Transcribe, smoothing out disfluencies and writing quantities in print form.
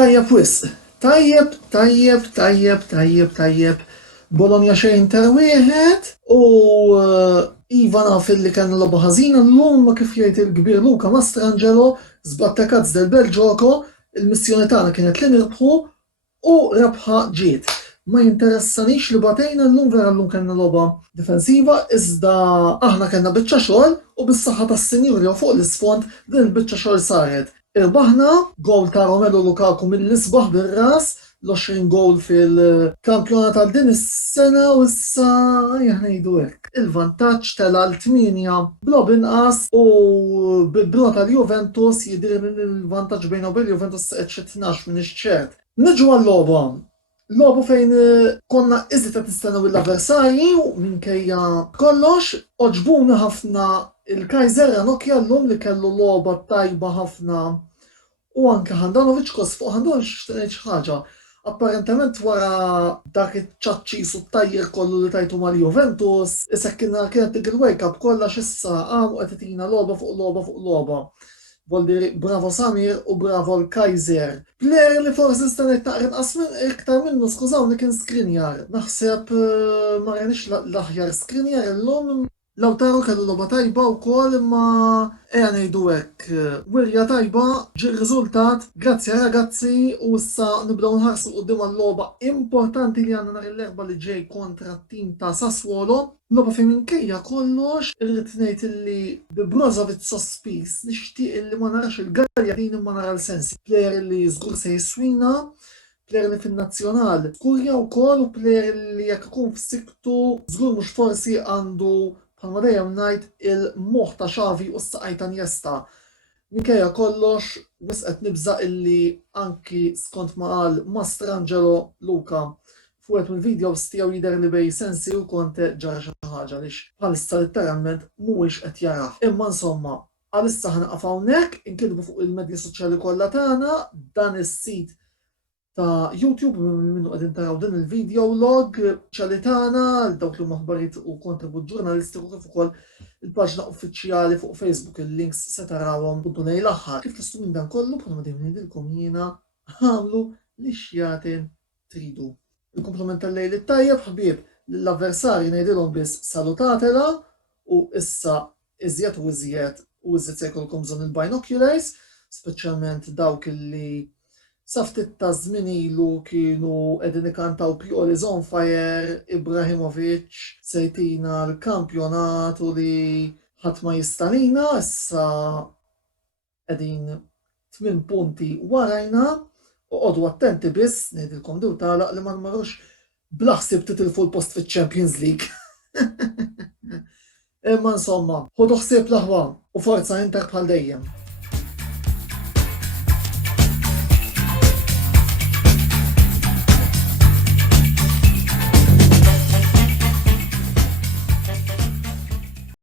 Tajjeb wisq. Tajjeb. Bologna xejn ter wieħed u iva naf illi kellna logħba ħażina llum ma kif jgħid il-kbir Luka Mastrangelo żbatta kazz del bel ġoko, il-missjoni tagħna kienet li nirbħu u rebħa ġiet. Ma jinteressanix li batejna llum vera llum kellna logħba difensiva iżda aħna kellna biċċa xogħol u bis-saħħa tas-sinjuri u fuq l-isfond din il-biċċa xogħol saret. Irbaħna gol ta' Romelu Lukaku mill-isbaħ bir-ras l-20 gol fil-kampjonat għal din is-sena u issa ngħidu hekk. Il-vantaġġ tal-8 blob inqas u bil-bla tal-Juventus jidher li l-vantaġġ bejn u bil-Juventus qed xi 12 minn ix-ċert. Niġu għall-logħba. Logħbu fejn konna iżid qed nistennew l-avversarji u minkejja kollox oġbuna ħafna il-Kaiser Ranocchia llum li kellu logħba tajba ħafna u anke Handanovic kos fuq Handanovic xtaqgħid xi ħaġa. Apparentement wara dak iċ-ċaċċis u t-tajjir kollu li tajtu mal-Juventus, issa kienet il-wake up kollha x'issa qam u qed itina logħba fuq logħba. Voldi bravo Samir u bravo l-Kaiser. Player li forsi stanejt taqret iktar minnu skużawni kien Skriniar. Naħseb ma rajniex l-aħjar Skriniar illum. Lautaro kellu logħba tajba wkoll imma ngħidu hekk. Wirja tajba ġie r-riżultat, grazzi ragazzi u issa nibdew nħarsu quddiem għall-logħba importanti li għandna nhar l-erbgħa li ġej kontra t-tim ta' Sassuolo. Logħba fejn minkejja kollox irrid ngħid illi bi Brozovic sospiż nixtieq illi ma narax il-Gagliardini ma nara l-Sensi. Plejer li żgur se jiswina, plejer li fin-nazzjonal skurja wkoll u plejer li jekk ikun f'siktu żgur mhux forsi għandu bħalma dejjem ngħid il-moħħ ta' Xavi u s-saqaj ta' Iniesta. Minkejja kollox wisqet nibża illi anki skont ma qal Mastrangelo Luka fuq mill-videos tiegħu jidher li bej Sensi u Conte ġara xi ħaġa għaliex bħalissa letteralment mhuwiex qed jarah. Imma insomma għalissa ħanqaf hawnhekk inkitbu fuq il-medji soċjali kollha tagħna dan is-sit ta' YouTube minnu qegħdin taraw din il-video log ċalitana l dawk li maħbarijiet u kontribut ġurnalistiku kif ukoll il-paġna uffiċjali fuq Facebook il-links se tarawhom puntu ngħid l-aħħar. Kif tistgħu minn dan kollu bħalma dejjem ngħidilkom jiena ħamlu li xjatin tridu. Il-komplement tal-lejl it-tajjeb ħbieb lill-avversarji ngħidilhom biss salutatela u issa iżjed u iżjed se jkollkom bżonn il-binoculars, speċjalment dawk illi sa ftit ta' żmien ilu kienu qegħdin ikantaw Pioli is on fire, Ibrahimovic se jtina l-kampjonat u li ħadd ma jistalina, issa qegħdin 8 punti warajna u qogħdu attenti biss ngħidilkom dew tagħlaq li ma nmarrux blaħsib titilfu l-post fiċ-Champions League. Imma insomma, ħodu ħsieb l-aħwa u forza Inter bħal dejjem.